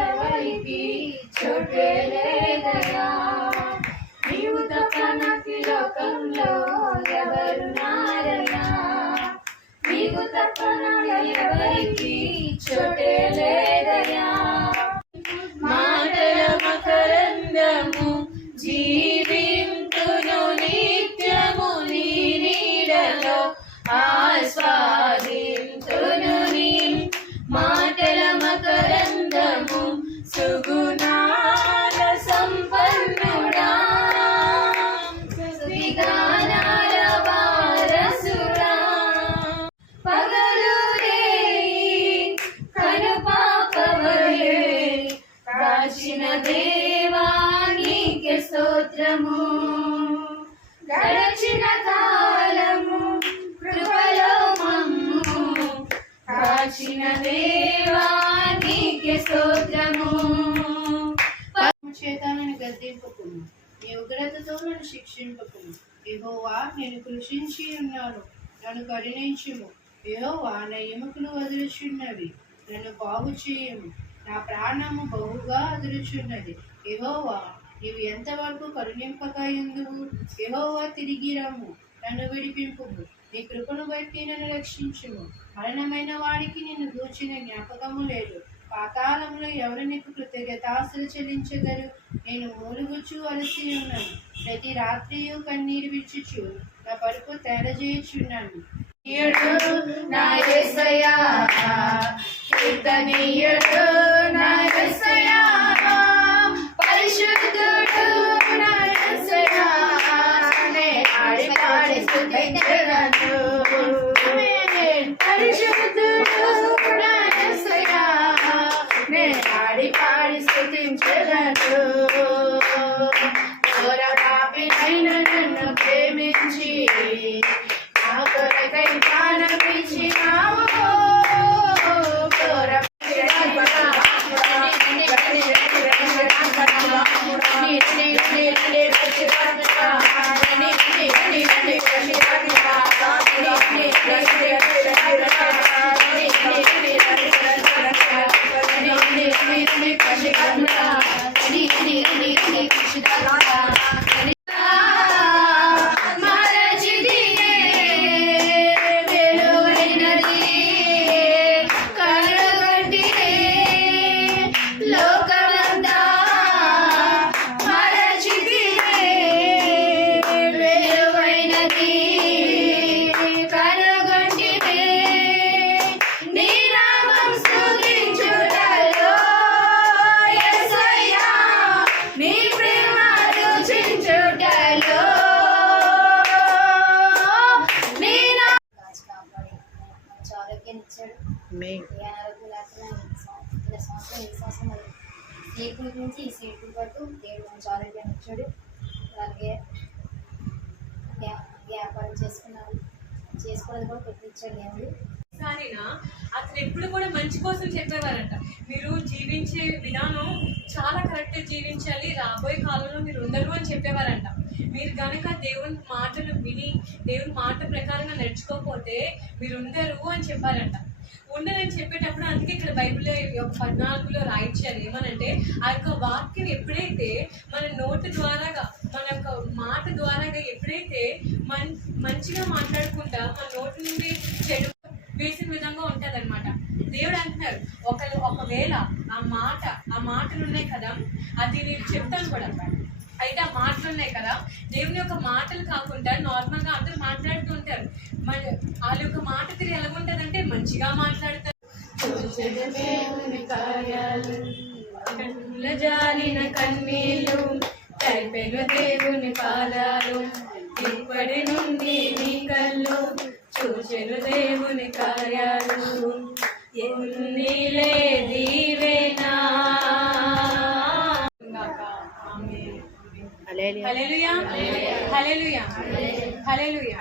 ఎవరికి చోటే లేదయా, నీవు తప్ప నాకు లోకంలో ఎవరున్నారయ్యా, నీవు తప్ప ఎవరికి చోటే లేదయా. మాటల మకరందము జీవింతును నిత్యము నీ నీడలో ఆస్వాదింతును నీ మాటల మకరందము సుగుణాల సంపన్నుడా, స్తుతిగానాల వారసుడా, పగలు రేయి కనుపాపవలే కాచిన దేవా నీకే స్తోత్రము. గడచిన కాలము కృపలో మమ్ము కాచిన దేవా నీకే స్తోత్రము. చేతానని గద్దింపకుము, నీ ఉగ్రతతో నన్ను శిక్షింపకుము. యెహోవా నేను కృషించి ఉన్నాను, నన్ను కరుణించుము. యెహోవా నా ఎముకలు వదులుచున్నవి, నన్ను బాగు చేయము. నా ప్రాణము బహుగా అదురుచున్నది. యెహోవా నీవు ఎంతవరకు కరుణింపకయుందువు? యెహోవా తిరిగి రమ్ము, నన్ను విడిపింపుము. నీ కృపను బట్టి నన్ను రక్షించుము. మరణమైన వాడికి నిన్ను గూర్చిన జ్ఞాపకము లేదు. పాతాళంలో ఎవరు నీకు కృతజ్ఞతాస్తులు చెల్లించెదరు? నేను మూలుగుచు అలసి ఉన్నాను, ప్రతి రాత్రియు కన్నీరు విడుచుచు నా పరుపు తేలజేయుచున్నాను. నా యేసయ్యా కీర్తనీయుడు, నా యేసయ్యా పరిశుద్ధుడు, నా యేసయ్యా నే ఆడి పాడి స్తుతించెదను. పరిశుద్ధుడు నా యేసయ్యా నే ఆడి పాడి స్తుతించెదను. ఘోర పాపినైన నన్ను ప్రేమించి నా కొరకై ప్రాణమిచ్చినావు. ఘోర సీపుల నుంచి ఈ సీపుల పాటు దేవుడు మంచి ఆరోగ్యాన్ని ఇచ్చాడు. అలాగే వ్యాపారం చేసుకోవడం కూడా పెట్టించాడు దేవుడు. సారినా అతను ఎప్పుడు కూడా మంచి కోసం చెప్పేవారంట. మీరు జీవించే విధానం చాలా కరెక్ట్గా జీవించాలి, రాబోయే కాలంలో మీరు ఉండరు అని చెప్పేవారంట. మీరు కనుక దేవుని మాటలు విని దేవుని మాట ప్రకారంగా నడుచుకోకపోతే మీరు ఉండరు అని చెప్పారంట. ఉండరని చెప్పేటప్పుడు అందుకే ఇక్కడ బైబిల్లో 14లో రాయించారు ఏమనంటే, ఆ యొక్క వాక్యం ఎప్పుడైతే మన నోటి ద్వారాగా మన యొక్క మాట ద్వారాగా ఎప్పుడైతే మంచిగా మాట్లాడుకుంటా మన నోటి నుండి చెడు వేసిన విధంగా ఉంటుంది అనమాట. దేవుడు అంటున్నారు, ఒకవేళ ఆ మాటలు ఉన్నాయి కదా, అది నేను చెప్తాను కూడా. అయితే ఆ మాటలు ఉన్నాయి కదా, దేవుని యొక్క మాటలు కాకుండా నార్మల్గా అందరూ మాట్లాడుతూ ఉంటారు. వాళ్ళ యొక్క మాట తిరిగి ఎలాగుంటుందంటే మంచిగా మాట్లాడతారు. జాలిన కన్నీళ్ళు తైపెను దేవుని పాదాలు, ఇప్పటి నుండి నీ కళ్ళు చూచెను దేవుని కార్యాలు. ఎన్నీలే దీవెనా. హల్లెలూయా, హల్లెలూయా, హల్లెలూయా.